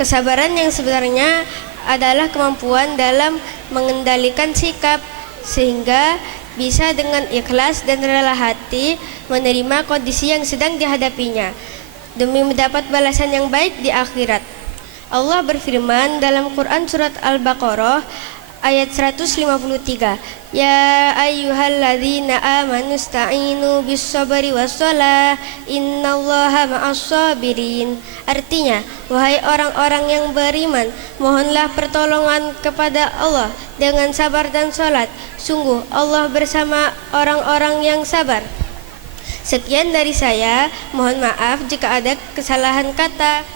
Kesabaran yang sebenarnya adalah kemampuan dalam mengendalikan sikap sehingga bisa dengan ikhlas dan rela hati menerima kondisi yang sedang dihadapinya demi mendapat balasan yang baik di akhirat. Allah berfirman dalam Quran surat Al-Baqarah ayat 153. Ya ayyuhalladzina amanu sta'inu bis sabri wassalah innallaha ma'as sabirin. Artinya, wahai orang-orang yang beriman, mohonlah pertolongan kepada Allah dengan sabar dan salat. Sungguh Allah bersama orang-orang yang sabar. Sekian dari saya, mohon maaf jika ada kesalahan kata.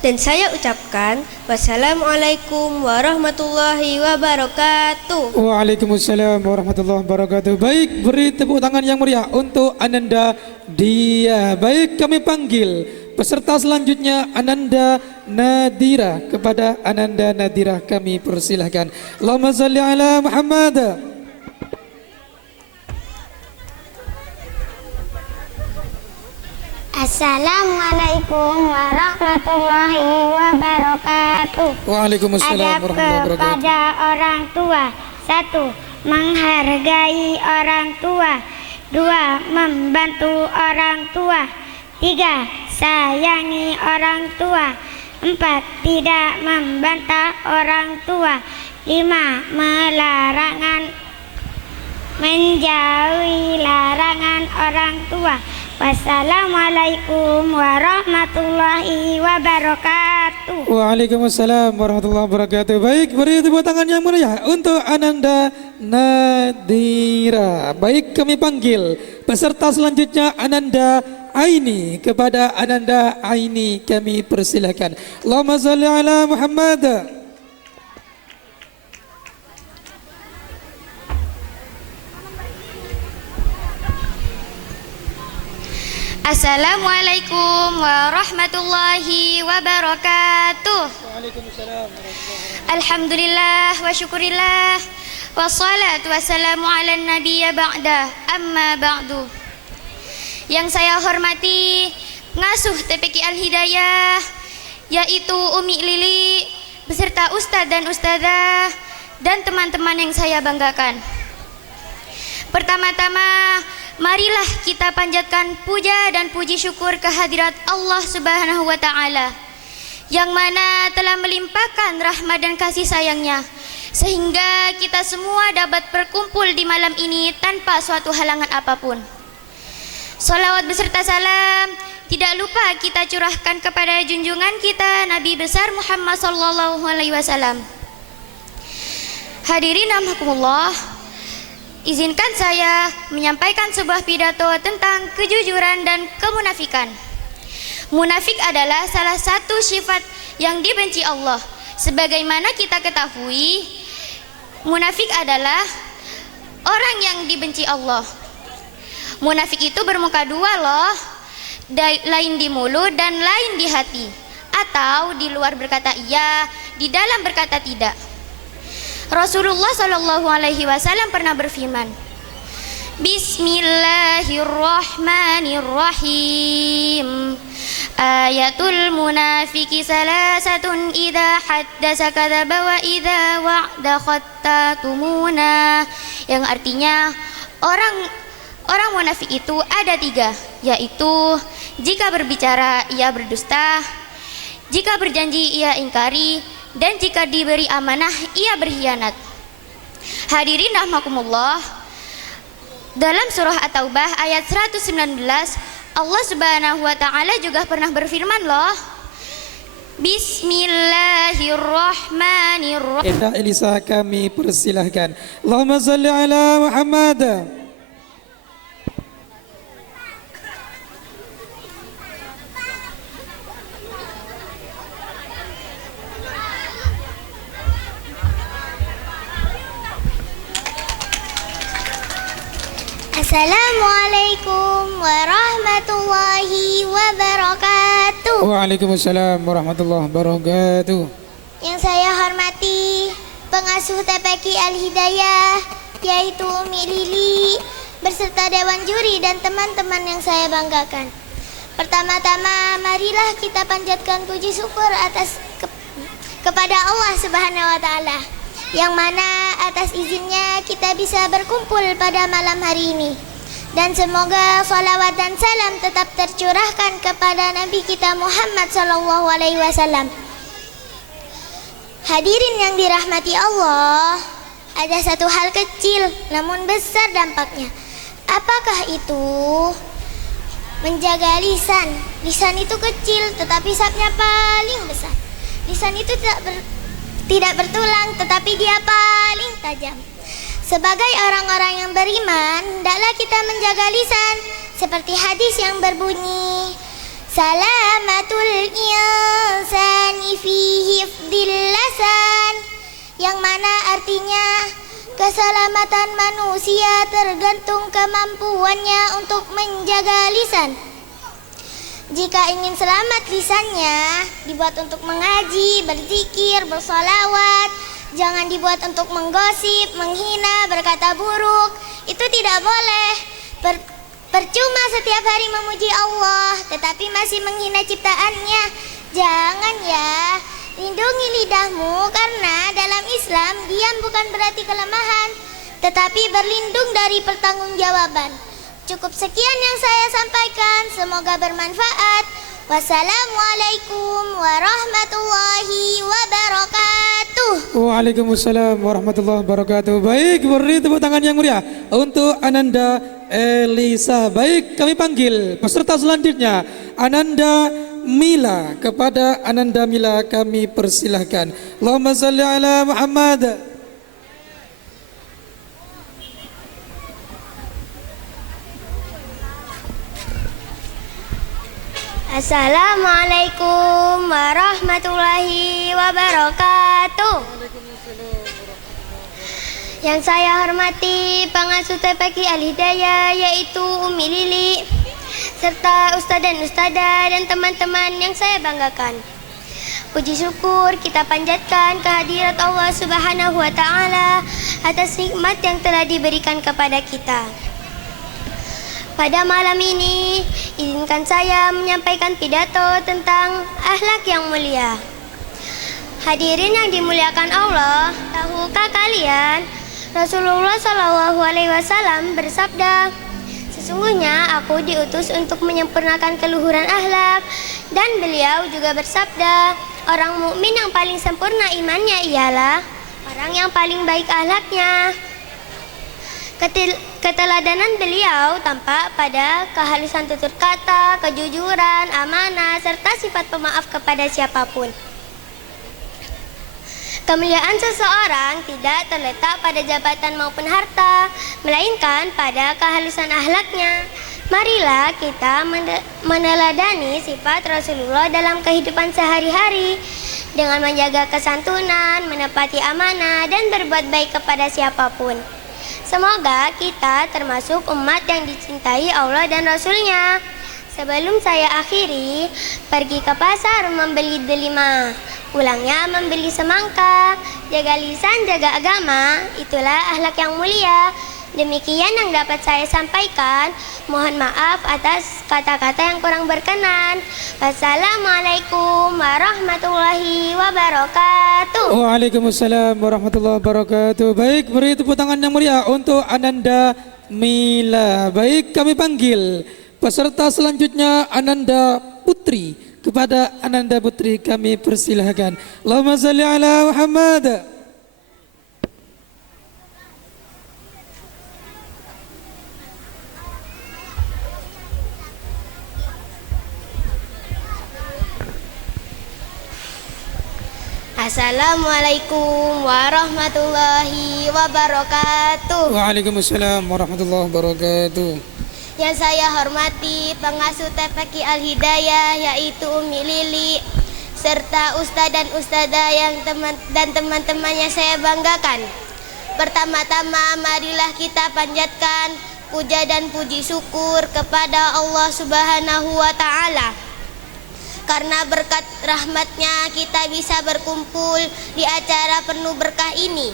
Dan saya ucapkan wassalamualaikum warahmatullahi wabarakatuh. Waalaikumsalam warahmatullahi wabarakatuh. Baik, beri tepuk tangan yang meriah untuk Ananda Dia. Baik, kami panggil peserta selanjutnya Ananda Nadira. Kepada Ananda Nadira kami persilahkan. Allahumma salli ala Muhammad. Assalamualaikum warahmatullahi wabarakatuh. Waalaikumsalam Adab warahmatullahi wabarakatuh. kepada orang tua. 1. Menghargai orang tua. 2. Membantu orang tua. 3. Sayangi orang tua. 4. Tidak membantah orang tua. 5. Menjauhi larangan orang tua. Wassalamualaikum warahmatullahi wabarakatuh. Waalaikumsalam warahmatullahi wabarakatuh. Baik, beri tepuk tangan yang meriah untuk Ananda Nadira. Baik, kami panggil peserta selanjutnya Ananda Aini. Kepada Ananda Aini kami persilakan. Allahumma shalli ala Muhammad. Assalamualaikum warahmatullahi wabarakatuh. Alhamdulillah wa syukurillah. Wassalatu wassalamu ala nabiyya ba'da. Amma ba'du. Yang saya hormati pengasuh TPQ Al-Hidayah, yaitu Umi Lili beserta Ustadz dan Ustadzah dan teman-teman yang saya banggakan. Pertama-tama, marilah kita panjatkan puja dan puji syukur kehadirat Allah Subhanahu wa Ta'ala, yang mana telah melimpahkan rahmat dan kasih sayangnya, sehingga kita semua dapat berkumpul di malam ini tanpa suatu halangan apapun. Salawat beserta salam tidak lupa kita curahkan kepada junjungan kita Nabi besar Muhammad sallallahu alaihi wasallam. Hadirin rahimakumullah, izinkan saya menyampaikan sebuah pidato tentang kejujuran dan kemunafikan. Munafik adalah salah satu sifat yang dibenci Allah. Sebagaimana kita ketahui, munafik adalah orang yang dibenci Allah. Munafik itu bermuka dua loh, lain di mulut dan lain di hati, atau di luar berkata iya, di dalam berkata tidak. Rasulullah Shallallahu Alaihi Wasallam pernah berfirman, Bismillahirrahmanirrahim. Ayatul munafiki salasatun idza haddasa kadzaba wa idza wa'da khattatumuna. Yang artinya orang munafik itu ada tiga, yaitu jika berbicara ia berdusta, jika berjanji ia ingkari, dan jika diberi amanah ia berkhianat. Hadirin rahimakumullah, dalam surah At-Taubah ayat 119 Allah Subhanahu wa Ta'ala juga pernah berfirman loh, Bismillahirrahmanirrahim. Enda Elisa kami persilahkan. Allahumma salli ala Muhammad. Assalamualaikum warahmatullahi wabarakatuh. Waalaikumsalam warahmatullahi wabarakatuh. Yang saya hormati pengasuh TPQ Al-Hidayah, yaitu Umi Lili beserta Dewan Juri dan teman-teman yang saya banggakan. Pertama-tama, marilah kita panjatkan puji syukur kepada Allah Subhanahu wa Ta'ala, yang mana atas izinnya kita bisa berkumpul pada malam hari ini. Dan semoga salawat dan salam tetap tercurahkan kepada Nabi kita Muhammad sallallahu alaihi wasallam. Hadirin yang dirahmati Allah, ada satu hal kecil namun besar dampaknya. Apakah itu? Menjaga lisan. Lisan itu kecil tetapi sabnya paling besar. Lisan itu tidak bertulang tetapi dia paling tajam. Sebagai orang-orang yang beriman, hendaklah kita menjaga lisan seperti hadis yang berbunyi, salamatul insani fi hifdil lisan, yang mana artinya keselamatan manusia tergantung kemampuannya untuk menjaga lisan. Jika ingin selamat lisannya, dibuat untuk mengaji, berzikir, bersolawat. Jangan dibuat untuk menggosip, menghina, berkata buruk. Itu tidak boleh. Percuma setiap hari memuji Allah, tetapi masih menghina ciptaannya. Jangan ya. Lindungi lidahmu, karena dalam Islam diam bukan berarti kelemahan, tetapi berlindung dari pertanggungjawaban. Cukup sekian yang saya sampaikan, semoga bermanfaat. Wassalamualaikum warahmatullahi wabarakatuh. Waalaikumsalam warahmatullahi wabarakatuh. Baik, beri tepuk tangan yang meriah untuk Ananda Elisa. Baik, kami panggil peserta selanjutnya, Ananda Mila. Kepada Ananda Mila kami persilahkan. Allahumma salli ala Muhammad. Assalamualaikum warahmatullahi wabarakatuh. Yang saya hormati pengasuh TPQ Al-Hidayah, yaitu Umi Lili, serta ustaz dan ustazah dan teman-teman yang saya banggakan. Puji syukur kita panjatkan kehadirat Allah Subhanahu wa Ta'ala atas nikmat yang telah diberikan kepada kita. Pada malam ini, izinkan saya menyampaikan pidato tentang akhlak yang mulia. Hadirin yang dimuliakan Allah, tahukah kalian Rasulullah SAW bersabda, sesungguhnya aku diutus untuk menyempurnakan keluhuran akhlak, dan beliau juga bersabda, orang mukmin yang paling sempurna imannya ialah orang yang paling baik akhlaknya. Keteladanan beliau tampak pada kehalusan tutur kata, kejujuran, amanah, serta sifat pemaaf kepada siapapun. Kemuliaan seseorang tidak terletak pada jabatan maupun harta, melainkan pada kehalusan akhlaknya. Marilah kita meneladani sifat Rasulullah dalam kehidupan sehari-hari dengan menjaga kesantunan, menepati amanah, dan berbuat baik kepada siapapun. Semoga kita termasuk umat yang dicintai Allah dan Rasulnya. Sebelum saya akhiri, pergi ke pasar membeli delima, pulangnya membeli semangka. Jaga lisan, jaga agama, itulah akhlak yang mulia. Demikian yang dapat saya sampaikan. Mohon maaf atas kata-kata yang kurang berkenan. Wassalamualaikum warahmatullahi wabarakatuh. Waalaikumsalam warahmatullahi wabarakatuh. Baik, beri tepuk tangan yang meriah untuk Ananda Mila. Baik, kami panggil peserta selanjutnya, Ananda Putri. Kepada Ananda Putri kami persilahkan. Allahumma salli ala Muhammad. Assalamualaikum warahmatullahi wabarakatuh. Waalaikumsalam warahmatullahi wabarakatuh. Yang saya hormati pengasuh TPQ Al-Hidayah, yaitu Umi Lili, serta ustaz dan ustazah dan teman-temannya saya banggakan. Pertama-tama marilah kita panjatkan puja dan puji syukur kepada Allah Subhanahu wa Ta'ala. Karena berkat rahmatnya kita bisa berkumpul di acara penuh berkah ini.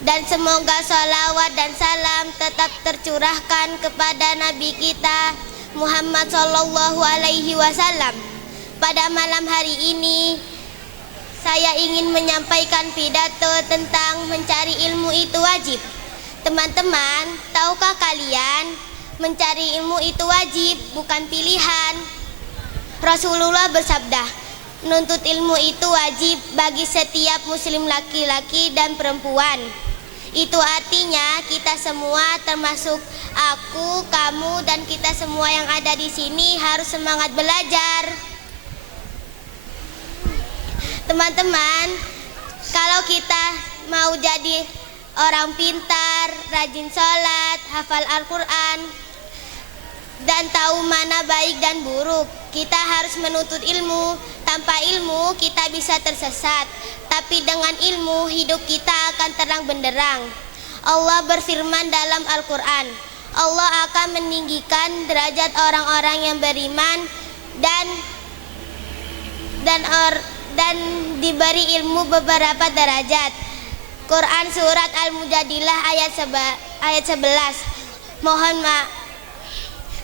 Dan semoga salawat dan salam tetap tercurahkan kepada Nabi kita Muhammad SAW. Pada malam hari ini saya ingin menyampaikan pidato tentang mencari ilmu itu wajib. Teman-teman, tahukah kalian mencari ilmu itu wajib, bukan pilihan? Rasulullah bersabda, Menuntut ilmu itu wajib bagi setiap muslim laki-laki dan perempuan. Itu artinya kita semua termasuk aku, kamu, dan kita semua yang ada di sini harus semangat belajar. Teman-teman, kalau kita mau jadi orang pintar, rajin sholat, hafal Al-Quran, dan tahu mana baik dan buruk, kita harus menuntut ilmu. Tanpa ilmu kita bisa tersesat, tapi dengan ilmu hidup kita akan terang benderang. Allah berfirman dalam Al-Quran, Allah akan meninggikan derajat orang-orang yang beriman dan diberi ilmu beberapa derajat. Quran surat Al-Mujadilah ayat 11. Mohon maaf.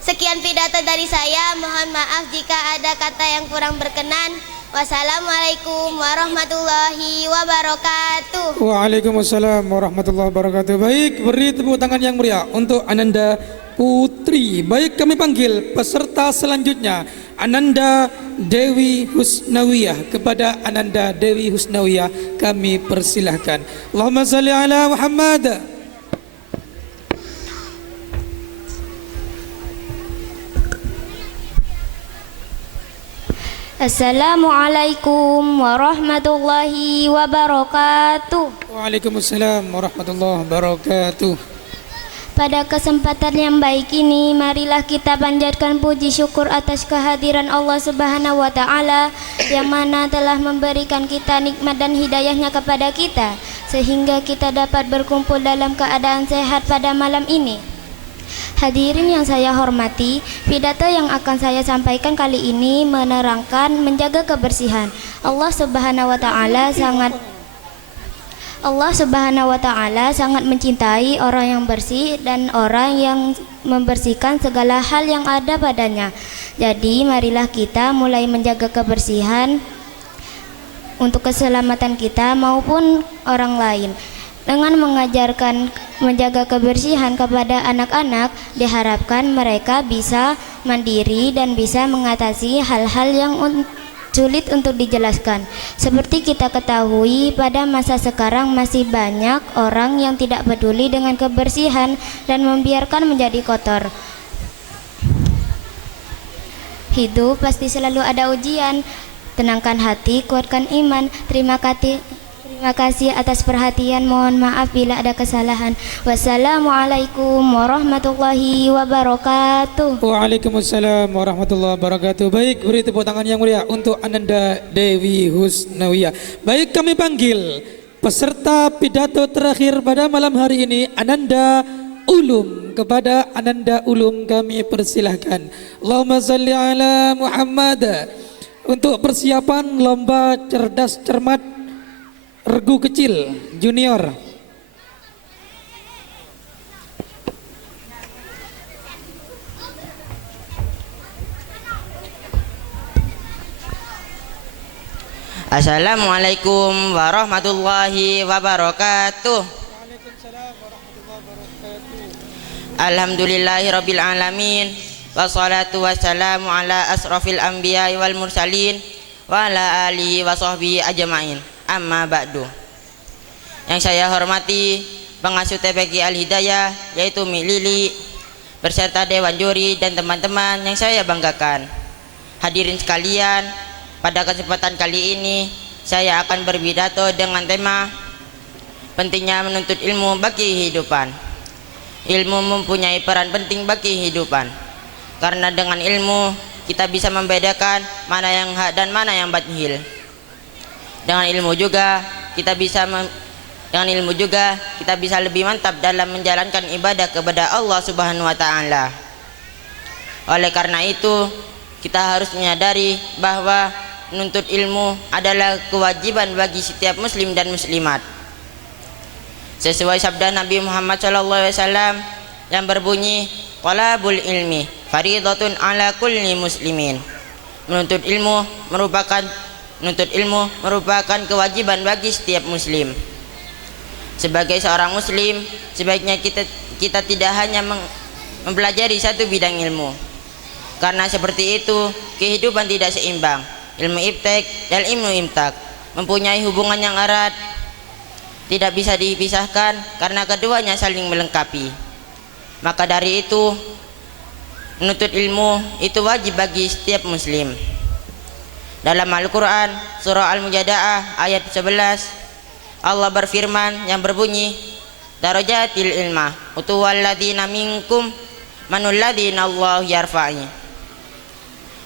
Sekian pidato dari saya, mohon maaf jika ada kata yang kurang berkenan. Wassalamualaikum warahmatullahi wabarakatuh. Waalaikumsalam warahmatullahi wabarakatuh. Baik, beri tepuk tangan yang meriah untuk Ananda Putri. Baik, kami panggil peserta selanjutnya, Ananda Dewi Husnawiyah. Kepada Ananda Dewi Husnawiyah kami persilahkan. Allahumma salli ala Muhammad. Assalamualaikum warahmatullahi wabarakatuh. Waalaikumsalam warahmatullahi wabarakatuh. Pada kesempatan yang baik ini, marilah kita panjatkan puji syukur atas kehadiran Allah Subhanahu wa Ta'ala, yang mana telah memberikan kita nikmat dan hidayahnya kepada kita, sehingga kita dapat berkumpul dalam keadaan sehat pada malam ini. Hadirin yang saya hormati, pidato yang akan saya sampaikan kali ini menerangkan menjaga kebersihan. Allah Subhanahu wa Ta'ala sangat mencintai orang yang bersih dan orang yang membersihkan segala hal yang ada padanya. Jadi marilah kita mulai menjaga kebersihan untuk keselamatan kita maupun orang lain. Dengan mengajarkan menjaga kebersihan kepada anak-anak, diharapkan mereka bisa mandiri dan bisa mengatasi hal-hal yang sulit untuk dijelaskan. Seperti kita ketahui, pada masa sekarang masih banyak orang yang tidak peduli dengan kebersihan dan membiarkan menjadi kotor. Hidup pasti selalu ada ujian. Tenangkan hati, kuatkan iman. Terima kasih atas perhatian. Mohon maaf bila ada kesalahan. Wassalamualaikum warahmatullahi wabarakatuh. Waalaikumsalam warahmatullahi wabarakatuh. Baik, beri tepuk tangan yang mulia untuk Ananda Dewi Husnawiyah. Baik, kami panggil peserta pidato terakhir pada malam hari ini, Ananda Ulum. Kepada Ananda Ulum kami persilahkan. Allahumma salli ala Muhammad. Untuk persiapan lomba cerdas cermat regu kecil junior. Assalamualaikum warahmatullahi wabarakatuh. Alhamdulillahirabbil alamin. Wassalatu wassalamu ala asrafil anbiya wal mursalin wa ala alihi wa sahbihi ajma'in. Amma ba'du. Yang saya hormati pengasuh TPQ Al Hidayah, yaitu Mi Lili beserta dewan juri dan teman-teman yang saya banggakan. Hadirin sekalian, pada kesempatan kali ini saya akan berpidato dengan tema pentingnya menuntut ilmu bagi kehidupan. Ilmu mempunyai peran penting bagi kehidupan. Karena dengan ilmu kita bisa membedakan mana yang hak dan mana yang batil. Dengan ilmu juga kita bisa lebih mantap dalam menjalankan ibadah kepada Allah Subhanahu wa Ta'ala. Oleh karena itu kita harus menyadari bahwa menuntut ilmu adalah kewajiban bagi setiap muslim dan muslimat. Sesuai sabda Nabi Muhammad SAW yang berbunyi, talabul ilmi faridatun ala kulli muslimin. Menuntut ilmu merupakan kewajiban bagi setiap muslim. Sebagai seorang muslim, sebaiknya kita tidak hanya mempelajari satu bidang ilmu. Karena seperti itu kehidupan tidak seimbang. ilmu iptek dan ilmu imtak mempunyai hubungan yang erat, tidak bisa dipisahkan karena keduanya saling melengkapi. Maka dari itu menuntut ilmu itu wajib bagi setiap muslim. Dalam Al-Quran surah Al-Mujada'ah ayat 11 Allah berfirman yang berbunyi darajatil ilmah utuwal ladina minkum manul ladina Allah yarfa'i.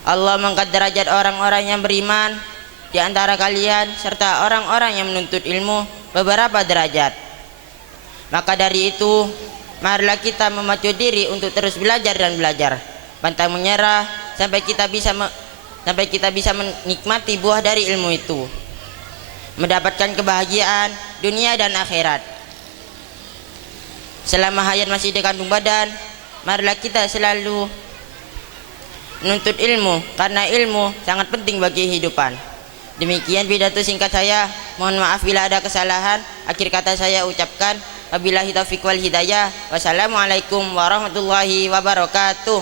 Allah mengangkat derajat orang-orang yang beriman di antara kalian serta orang-orang yang menuntut ilmu beberapa derajat. Maka dari itu marilah kita memacu diri untuk terus belajar dan belajar, pantang menyerah sampai kita bisa menikmati buah dari ilmu itu, mendapatkan kebahagiaan dunia dan akhirat. Selama hayat masih di kandung badan, marilah kita selalu menuntut ilmu karena ilmu sangat penting bagi kehidupan. Demikian pidato singkat saya. Mohon maaf bila ada kesalahan. Akhir kata saya ucapkan wabillahi taufiq wal hidayah. Wassalamualaikum warahmatullahi wabarakatuh.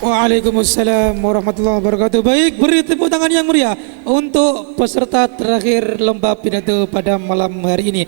Waalaikumsalam warahmatullahi wabarakatuh. Baik, beri tepuk tangan yang meriah untuk peserta terakhir lomba pidato pada malam hari ini.